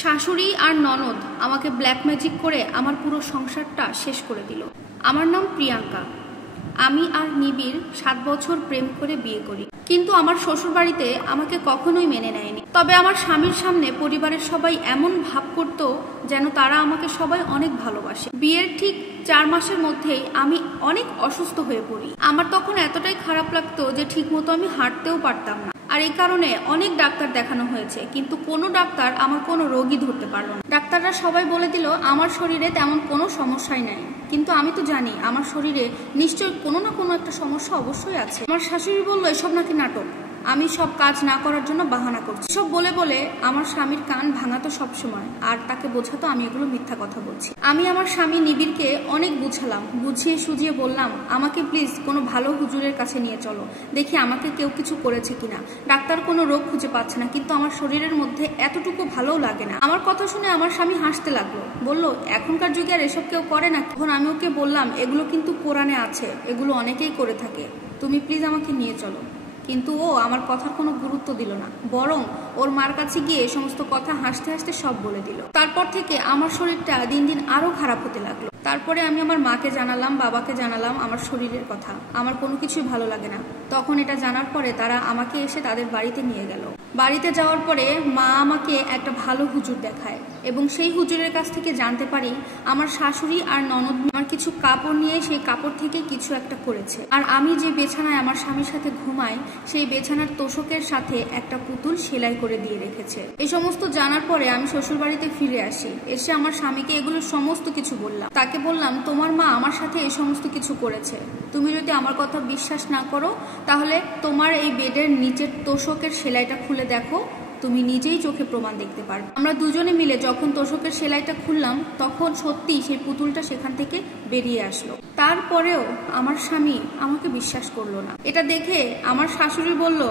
শাশুড়ি আর ননদ আমাকে ব্ল্যাক ম্যাজিক করে আমার পুরো সংসারটা শেষ করে দিল। আমার নাম প্রিয়াঙ্কা। আমি আর নিবিড় 7 বছর প্রেম করে বিয়ে করি, কিন্তু আমার শ্বশুর বাড়িতে আমাকে কখনোই মেনে নেয়নি। তবে আমার স্বামীর সামনে পরিবারের সবাই এমন ভাব করত যেন তারা আমাকে সবাই অনেক ভালোবাসে। বিয়ের ঠিক 4 মাসের মধ্যেই আমি অনেক অসুস্থ হয়ে পড়ি। আমার তখন এতটাই খারাপ লাগতো যে ঠিকমতো আমি হাঁটতেও পারতাম না। আর এই কারণে অনেক ডাক্তার দেখানো হয়েছে, কিন্তু কোনো ডাক্তার আমার কোনো রোগই ধরতে পারলো না। ডাক্তাররা সবাই বলে দিল আমার শরীরে তেমন কোনো সমস্যাই নাই, কিন্তু আমি তো জানি আমার শরীরে নিশ্চয়ই কোনো না কোনো একটা সমস্যা অবশ্যই আছে। আমার শাশুড়ি বললো এসব নাকি নাটক, আমি সব কাজ না করার জন্য বাহানা করছি। সব বলে বলে আমার স্বামীর কান ভাঙাতো সবসময়, আর তাকে বোঝাতো আমি এগুলো মিথ্যা কথা বলছি। আমি আমার স্বামী নিবিড়কে অনেক বুঝালাম, বুঝিয়ে সুঝিয়ে বললাম আমাকে প্লিজ কোনো ভালো হুজুরের কাছে নিয়ে চলো, দেখি আমাকে কেউ কিছু করেছে কিনা। ডাক্তার কোনো রোগ খুঁজে পাচ্ছে না, কিন্তু আমার শরীরের মধ্যে এতটুকু ভালোও লাগে না। আমার কথা শুনে আমার স্বামী হাসতে লাগলো, বললো এখনকার যুগে আর এসব কেউ করে না। তখন আমি ওকে বললাম এগুলো কিন্তু কোরআনে আছে, এগুলো অনেকেই করে থাকে, তুমি প্লিজ আমাকে নিয়ে চলো। কিন্তু ও আমার কথার কোনো গুরুত্ব দিল না, বরং ওর মার কাছে গিয়ে সমস্ত কথা হাসতে হাসতে সব বলে দিল। তারপর থেকে আমার শরীরটা দিন দিন আরো খারাপ হতে লাগলো। তারপরে আমি আমার মাকে জানালাম, বাবাকে জানালাম আমার শরীরের কথা, আমার কোনো কিছুই ভালো লাগে না। তখন এটা জানার পরে তারা আমাকে এসে তাদের বাড়িতে নিয়ে গেল। বাড়িতে যাওয়ার পরে মা আমাকে একটা ভালো হুজুর দেখায়, এবং সেই হুজুরের কাছ থেকে জানতে পারি আমার শাশুড়ি আর ননদ আমার কিছু কাপড় নিয়ে সেই কাপড় থেকে কিছু একটা করেছে। আর আমি যে বিছানায় আমার স্বামীর সাথে ঘুমাই সেই বিছানার তোষকের সাথে একটা পুতুল সেলাই করে দিয়ে রেখেছে। এই সমস্ত জানার পরে আমি শ্বশুর বাড়িতে ফিরে আসি। এসে আমার স্বামীকে এগুলো সমস্ত কিছু বললাম। তাকে বললাম তোমার মা আমার সাথে এই সমস্ত কিছু করেছে, তুমি যদি আমার কথা বিশ্বাস না করো তাহলে তোমার এই বেডের নিচের তোষকের সেলাইটা খুলে দেখো, তুমি নিজেই চোখে প্রমাণ দেখতে পারবে। আমরা দুজনে মিলে যখন তোষকের সেলাইটা খুললাম তখন সত্যি সেই পুতুলটা সেখান থেকে বেরিয়ে আসলো। তারপরেও আমার স্বামী আমাকে বিশ্বাস করলো না। এটা দেখে আমার শাশুড়ি বলল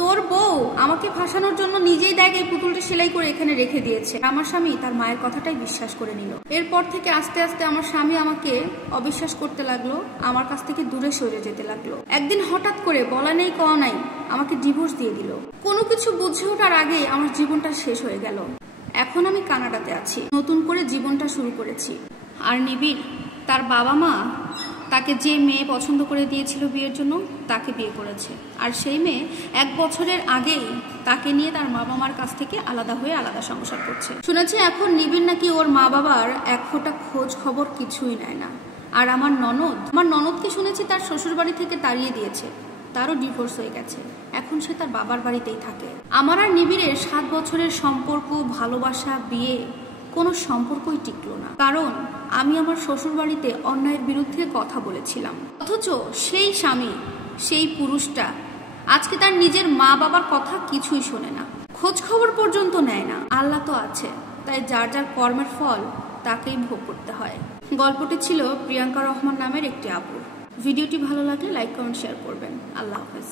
তোর বউ আমাকে ফাঁসানোর জন্য নিজেই দেখ এই পুতুলটা সেলাই করে এখানে রেখে দিয়েছে। আমার স্বামী তার মায়ের কথাটাই বিশ্বাস করে নিল। এরপর থেকে আস্তে আস্তে আমার স্বামী আমাকে অবিশ্বাস করতে লাগলো, আমার কাছ থেকে দূরে সরে যেতে লাগলো। একদিন হঠাৎ করে বলা নেই কওয়া নাই আমাকে ডিভোর্স দিয়ে দিল। কোনো কিছু বুঝে ওঠার আগেই আমার জীবনটা শেষ হয়ে গেল। এখন আমি কানাডাতে আছি, নতুন করে জীবনটা শুরু করেছি। আর নিবিড় তার বাবা মা তাকে যে মেয়ে পছন্দ করে দিয়েছিল বিয়ের জন্য তাকে বিয়ে করেছে, আর সেই মেয়ে 1 বছরের আগেই তাকে নিয়ে তার মা বাবার কাছ থেকে আলাদা হয়ে আলাদা সংসার করছে। শুনেছি এখন নিবিড় নাকি ওর মা বাবার 1 ফোঁটা খোঁজ খবর কিছুই নেয় না। আর আমার ননদকে শুনেছি তার শ্বশুর বাড়ি থেকে তাড়িয়ে দিয়েছে, তারও ডিভোর্স হয়ে গেছে, এখন সে তার বাবার বাড়িতেই থাকে। আমার আর নিবিড়ের 7 বছরের সম্পর্ক, ভালোবাসা, বিয়ে কোনো সম্পর্কই টিকলো না, কারণ আমি আমার শ্বশুর বাড়িতে অন্যায়ের বিরুদ্ধে কথা বলেছিলাম। অথচ সেই স্বামী, সেই পুরুষটা আজকে তার নিজের মা বাবার কথা কিছুই শোনে না, খোঁজ খবর পর্যন্ত নেয় না। আল্লাহ তো আছে, তাই যার যার কর্মের ফল তাকেই ভোগ করতে হয়। গল্পটি ছিল প্রিয়াঙ্কা রহমান নামের একটি আপুর। ভিডিওটি ভালো লাগলে লাইক কমেন্ট শেয়ার করবেন। আল্লাহ হাফেজ।